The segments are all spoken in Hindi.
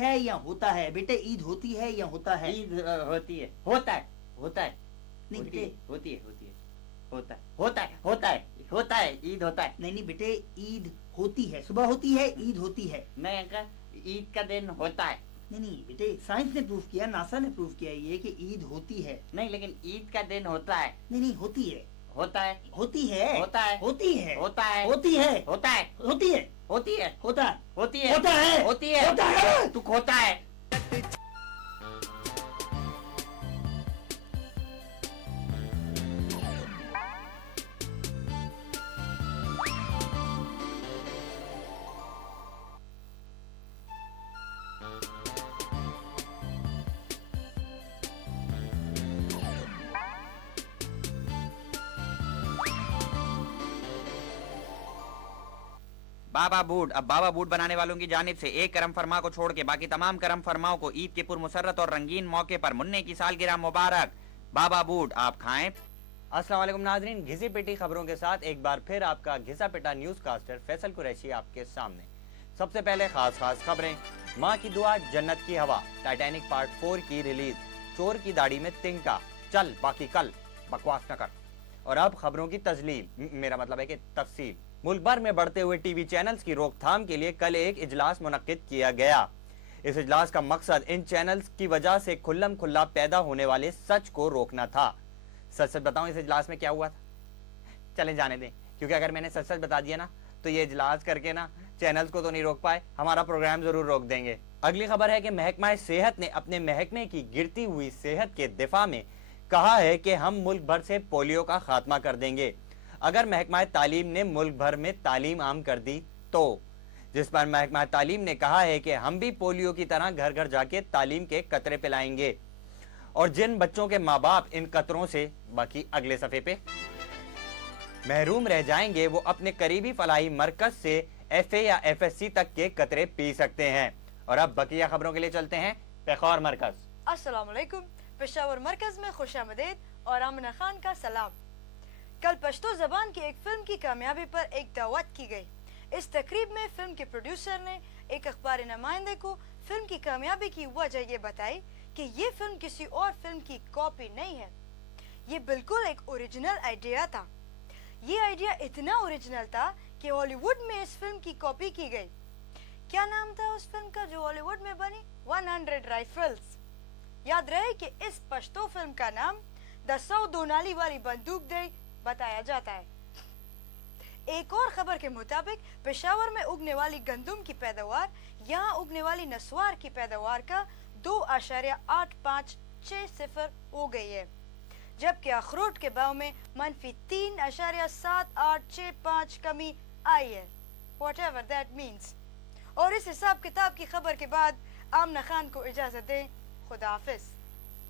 है या होता है? बेटे ईद होती है या होता है? ईद होती है, होता है, होता है, नहीं होती है, बेटे, होती है, होती है, होता है, होता है, होता है, होता है, ईद होता है। नहीं बेटे, ईद होती है, सुबह होती है, ईद होती है। नहीं अंकल, ईद का दिन होता है। नहीं बेटे, साइंस ने प्रूव किया, नासा ने प्रूव किया ये कि ईद होती है। नहीं, लेकिन ईद का दिन होता है। नहीं होती है, होता है, होती है, होता है, होती है, होता है, होती है, होता है, होती है, होती है, होता है, होती है, होता है, होती है, होता है। तू होता है। बाबा बूट। अब बाबा बूट बनाने वालों की जानिब से एक करम फरमा को छोड़ के बाकी तमाम करम फरमाओं को ईद के पुरमुसर्रत और रंगीन मौके पर मुन्ने की सालगिरह मुबारक। बाबा बूट आप खाएं। अस्सलाम वालेकुम नाजरीन, घिसी पिटी खबरों के साथ एक बार फिर आपका घिसा पिटा न्यूज कास्टर फैसल कुरैशी आपके सामने। सबसे पहले खास खबरें। माँ की दुआ जन्नत की हवा, टाइटैनिक पार्ट 4 की रिलीज, चोर की दाढ़ी में तिनका, चल बाकी कल, बकवास न कर। और अब खबरों की तजलील, मेरा मतलब है कि तफसील। मुल्क भर में बढ़ते हुए टीवी चैनल्स की रोकथाम के लिए कल एक इजलास मुनक्किद किया गया। इस इजलास का मकसद इन चैनल्स की वजह से खुल्लम खुल्ला पैदा होने वाले सच को रोकना था। सच सच बताऊं इस इजलास में क्या हुआ था? चलें जाने दें, क्योंकि अगर मैंने सच सच बता दिया ना तो ये इजलास करके ना चैनल्स को तो नहीं रोक पाए, हमारा प्रोग्राम जरूर रोक देंगे। अगली खबर है कि महकमा सेहत ने अपने महकमे की गिरती हुई सेहत के दिफा में कहा है कि हम मुल्क भर से पोलियो का खात्मा कर देंगे अगर महकमा तालीम ने मुल्क भर में तालीम आम कर दी तो। जिस पर महकमा तालीम ने कहा है कि हम भी पोलियो की तरह घर घर जाके तालीम के कतरे पिलाएंगे और जिन बच्चों के माँ बाप इन कतरों से, बाकी अगले सफे पे, महरूम रह जाएंगे वो अपने करीबी फलाही मरकज से FA या FSC तक के कतरे पी सकते हैं। और अब बकिया खबरों के लिए चलते हैं पेखौर मरकज। अस्सलाम वालेकुम, पेशावर मरकज में खुशामदीद और आमना खान का सलाम। कल पश्तो जबान की एक फिल्म की कामयाबी पर एक दावत की गई। इस तकरीब में फिल्म के प्रोड्यूसर ने एक अखबारी नुमाइंदे को फिल्म की कामयाबी की वजह ये बताई कि ये फिल्म किसी और फिल्म की कॉपी नहीं है, ये बिल्कुल एक ओरिजिनल आइडिया था। ये आइडिया इतना ओरिजिनल था कि हॉलीवुड में इस फिल्म की कॉपी की गई। क्या नाम था उस फिल्म का जो हॉलीवुड में बनी? 100 राइफल्स। याद रहे कि इस पश्तो फिल्म का नाम द 100 दोनाली वाली बंदूक दे बताया जाता है। एक और खबर के मुताबिक पेशावर में उगने वाली गंदम की पैदावार यहाँ उगने वाली नस्वार की पैदावार का 2.856 हो गई है, जबकि अखरोट के भाव में -3.7865 कमी आई है, whatever that means। और इस हिसाब किताब की खबर के बाद आमना खान को इजाजत दें, खुदा हाफिज।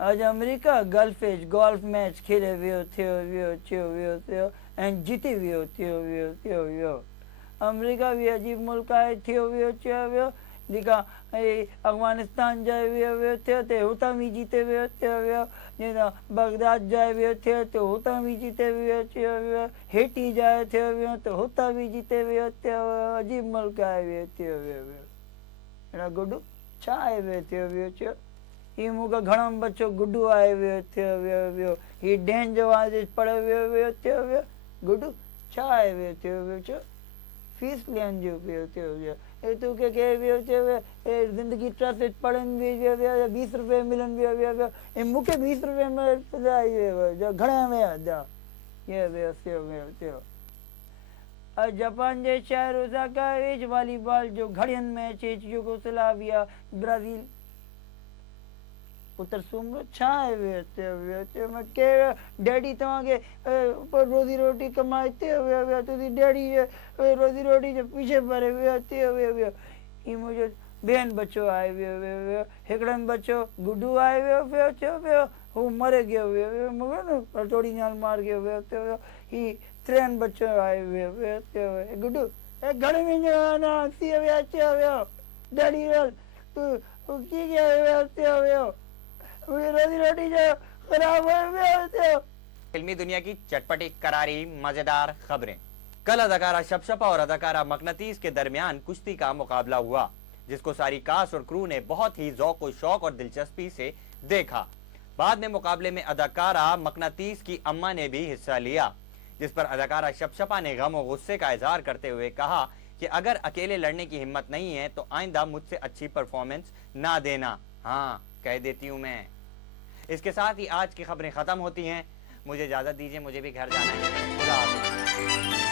आज अमेरिका गोल्फ मैच खेले थियो एंड जीते थियो। अमेरिका भी अजीब मुल्क है थियो लिखा अफगानिस्तान जाए थियो ते हुता भी जीते थियो। बगदाद जाए थियो तो हुता भी जीते थियो। हेटी जाए थियो तो हुता भी जीते थियो। अजीब मुल्क आए थियो। गुड्डू छा आए थियो? ही मूंखे घणा बच्चो गुड्डू आए थियो। ही डेन जो आज पढ़े थियो। गुड्डू छा आए थियो? फीस लेन जो थियो। ए तू के जिंदगी ट्रस्ट पढ़न भी 20 रुपए मिलन भी ए मुके 20 रुपए में जो घणा में जा ये थियो। जापान जे शहर ओसाका एज वॉलीबॉल जो घड़ियन मैच यूगोस्लाविया ब्राजील पुत्र सुमरो छा मैं के डैडी तव्हांखे रोज़ी रोटी कमाइते तुझी डैडी रोज़ी रोटी जे पीछे भरे वियो ही मुझे बेन बच्चो आए वियो हिकड़न बच्चो गुड्डू आए वियो हू मरे गयो वियो मूंखे न थोड़ी नाल मार गयो वियो ही 3 बच्चो आए वियो गुड्डू ए घणे में ना सी वियो डैडी तू की गयो वियो रोजी रोटी जो खराब हो फिल्मी दुनिया की चटपटी करारी मजेदार खबरें। कल अदाकारा शपशपा और अदाकारा मकनतीस के दरमियान कुश्ती का मुकाबला हुआ, जिसको सारी कास्ट और क्रू ने बहुत ही ज़ौक़ और शौक और दिलचस्पी से देखा। बाद में मुकाबले में अदाकारा मकनतीस की अम्मा ने भी हिस्सा लिया, जिस पर अदाकारा शपशपा ने गम और गुस्से का इजहार करते हुए कहा कि अगर अकेले लड़ने की हिम्मत नहीं है तो आइंदा मुझसे अच्छी परफॉर्मेंस ना देना। हाँ, कह देती हूँ मैं। इसके साथ ही आज की खबरें खत्म होती हैं। मुझे इजाजत दीजिए, मुझे भी घर जाना है। खुदा हाफिज़।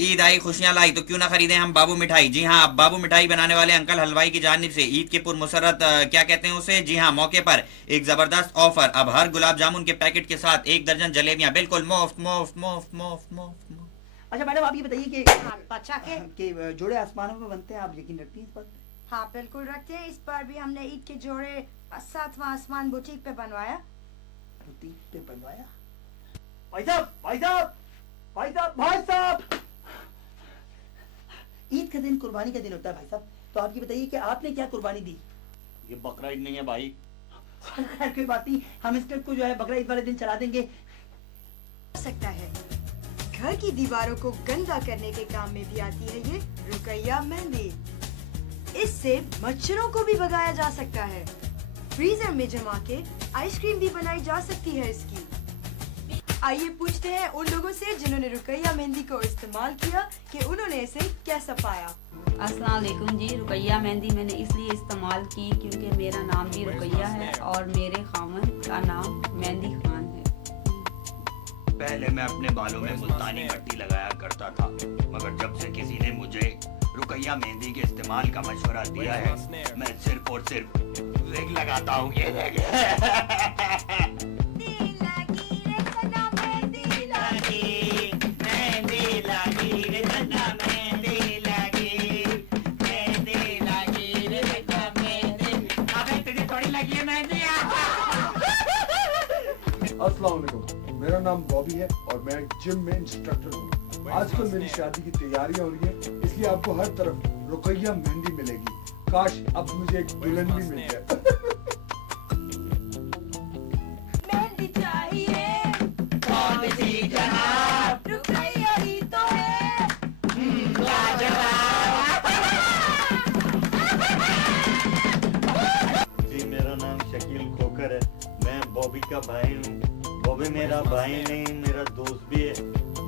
ईद आई खुशियां लाई तो क्यों ना खरीदें हम बाबू मिठाई। जी हाँ, अब बाबू मिठाई बनाने वाले अंकल हलवाई की जानिब से ईद के पुरमुसरत क्या कहते हैं उसे, जी हाँ, मौके पर एक जबरदस्त ऑफर। अब हर गुलाब जामुन के पैकेट के साथ 1 दर्जन जलेबियां बिल्कुल मुफ्त मुफ्त मुफ्त मुफ्त मुफ्त मुफ्त। अच्छा मैडम, आप ये बताइए कि जोड़े आसमानों में बनते हैं, आप यकीन रखती हैं इस बात पे? हाँ बिल्कुल रखते हैं। इस बार भी हमने ईद के जोड़े 7वां आसमान बुटीक पे बनवाया। बुटीक पे बनवाया? भाई साहब, भाई साहब, भाई साहब, भाई साहब, ईद का दिन कुर्बानी का दिन होता है भाई साहब, तो आप ये बताइए कि आपने क्या कुर्बानी दी? ये बकरा ईद नहीं है भाई। खैर कोई बात नहीं, हम इस ट्रिप को जो है बकरा ईद वाले दिन चला देंगे। सकता है। घर की दीवारों को गंदा करने के काम में भी आती है ये रुकैया मेहंदी। इससे मच्छरों को भी भगाया जा सकता है। फ्रीजर में जमा के आइसक्रीम भी बनाई जा सकती है इसकी। आइए पूछते हैं उन लोगों से जिन्होंने रुकैया मेहंदी को इस्तेमाल किया कि उन्होंने इसे कैसा पाया। अस्सलाम वालेकुम जी। रुकैया मेहंदी मैंने इसलिए इस्तेमाल की क्योंकि मेरा नाम भी रुकैया है और मेरे खामन का नाम मेहंदी खान है। पहले मैं अपने बालों में मुल्तानी मट्टी लगाया करता था, मगर जब से किसी ने मुझे रुकैया मेहंदी के इस्तेमाल का मशवरा दिया है, मैं सिर्फ और सिर्फ विग लगाता हूँ। ये देखिए। अस्सलाम वालेकुम, मेरा नाम बॉबी है और मैं जिम में इंस्ट्रक्टर हूँ। आजकल मेरी शादी की तैयारियां हो रही है, इसलिए आपको हर तरफ रुकैया मेहंदी मिलेगी। काश अब मुझे एक दुल्हन भी मिल जाए। मेहंदी चाहिए कौन सी जनाब, रुकैया ही तो है जी, मेरा नाम शकील खोकर है, मैं बॉबी का भाई हूँ। बॉबी मेरा भाई नहीं, मेरा दोस्त भी है।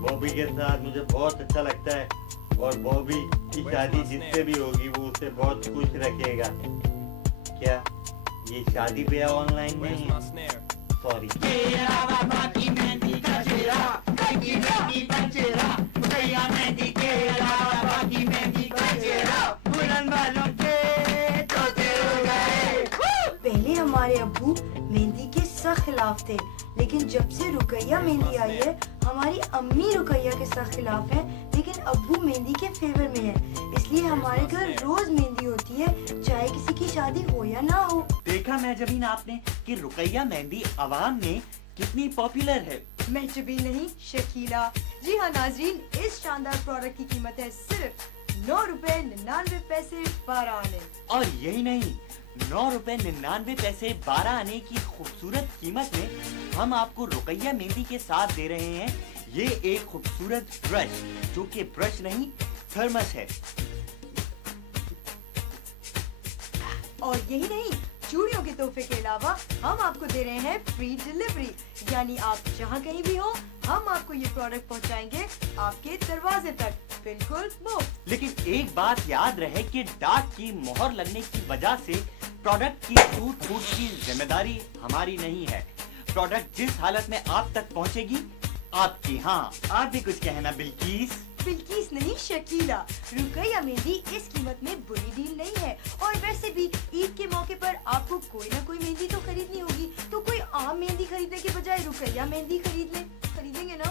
बॉबी के साथ मुझे बहुत अच्छा लगता है और बॉबी की शादी जिससे भी होगी वो उसे बहुत खुश रखेगा। क्या ये शादी ब्याह ऑनलाइन नहीं है? सॉरी। पहले हमारे अब्बू मेहंदी के सख्त खिलाफ थे, लेकिन जब से रुकैया मेहंदी आई है हमारी अम्मी रुकैया के सख्त खिलाफ है, लेकिन अब्बू मेहंदी के फेवर में है। इसलिए हमारे घर रोज मेहंदी होती है, चाहे किसी की शादी हो या ना हो। देखा महजबीन आपने कि रुकैया मेहंदी आवाम में कितनी पॉपुलर है। महजबीन नहीं, शकीला। जी हाँ नाजरीन, इस शानदार प्रोडक्ट की कीमत है सिर्फ 9 रुपए 99 पैसे 12 आने। और यही नहीं, 9 रुपए 99 पैसे 12 आने की खूबसूरत कीमत में हम आपको रुकैया मेहंदी के साथ दे रहे हैं ये एक खूबसूरत ब्रश, जो कि ब्रश नहीं थर्मस है। और यही नहीं, चूड़ियों के तोहफे के अलावा हम आपको दे रहे हैं फ्री डिलीवरी, यानी आप जहाँ कहीं भी हो हम आपको ये प्रोडक्ट पहुँचाएंगे आपके दरवाजे तक, बिल्कुल मुफ्त। लेकिन एक बात याद रहे कि डाक की मोहर लगने की वजह से प्रोडक्ट की टूट फूट की जिम्मेदारी हमारी नहीं है। प्रोडक्ट जिस हालत में आप तक पहुंचेगी आपकी। हाँ, आप भी कुछ कहना बिल्किस? बिल्किस नहीं, शकीला। रुकैया मेहंदी इस कीमत में बुरी डील नहीं है, और वैसे भी ईद के मौके पर आपको कोई ना कोई मेहंदी तो खरीदनी होगी, तो कोई आम मेहंदी खरीदने के बजाय रुकैया मेहंदी खरीद ले। खरीदेंगे ना